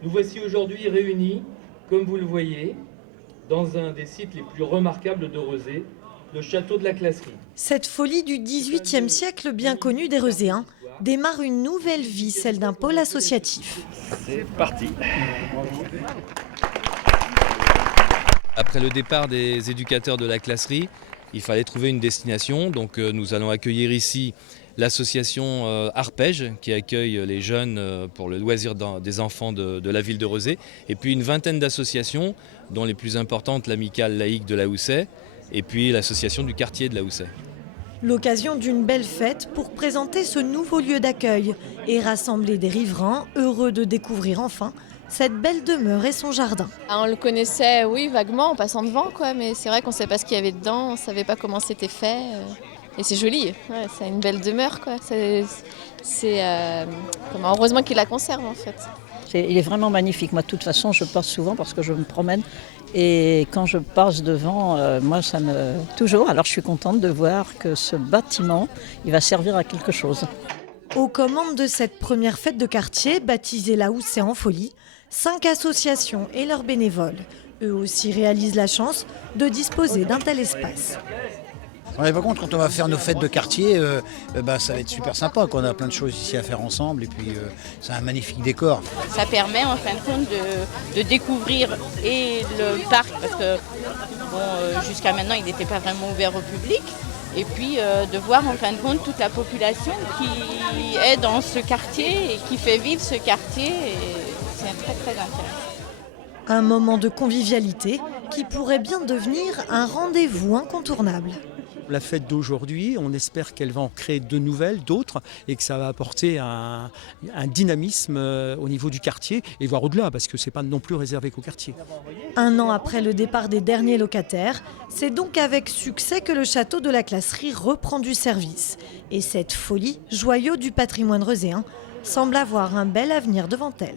Nous voici aujourd'hui réunis, comme vous le voyez, dans un des sites les plus remarquables de Rezé, le château de la Classerie. Cette folie du XVIIIe siècle bien connue des Rezéens démarre une nouvelle vie, celle d'un pôle associatif. C'est parti. Après le départ des éducateurs de la Classerie, il fallait trouver une destination. Donc nous allons accueillir ici l'association Arpège qui accueille les jeunes pour le loisir des enfants de la ville de Rezé. Et puis une vingtaine d'associations, dont les plus importantes l'Amicale laïque de la Houssaye et puis l'association du quartier de la Houssaye. L'occasion d'une belle fête pour présenter ce nouveau lieu d'accueil et rassembler des riverains heureux de découvrir enfin cette belle demeure et son jardin. On le connaissait, oui, vaguement en passant devant, quoi, mais c'est vrai qu'on ne savait pas ce qu'il y avait dedans, on ne savait pas comment c'était fait. Et c'est joli, ouais, c'est une belle demeure, quoi. Heureusement qu'il la conserve en fait. Il est vraiment magnifique. Moi, de toute façon, je passe souvent parce que je me promène. Et quand je passe devant, moi, ça me... Toujours. Alors, je suis contente de voir que ce bâtiment, il va servir à quelque chose. Aux commandes de cette première fête de quartier, baptisée La Houssaye en folie, 5 associations et leurs bénévoles. Eux aussi réalisent la chance de disposer d'un tel espace. On n'est pas compte, quand on va faire nos fêtes de quartier, ça va être super sympa. On a plein de choses ici à faire ensemble et puis c'est un magnifique décor. Ça permet en fin de compte de découvrir et le parc, parce que jusqu'à maintenant il n'était pas vraiment ouvert au public. Et puis de voir en fin de compte toute la population qui est dans ce quartier et qui fait vivre ce quartier. C'est très très intéressant. Un moment de convivialité qui pourrait bien devenir un rendez-vous incontournable. La fête d'aujourd'hui, on espère qu'elle va en créer de nouvelles, d'autres, et que ça va apporter un dynamisme au niveau du quartier, et voire au-delà, parce que ce n'est pas non plus réservé qu'au quartier. Un an après le départ des derniers locataires, c'est donc avec succès que le château de la Classerie reprend du service. Et cette folie, joyau du patrimoine rezéen, semble avoir un bel avenir devant elle.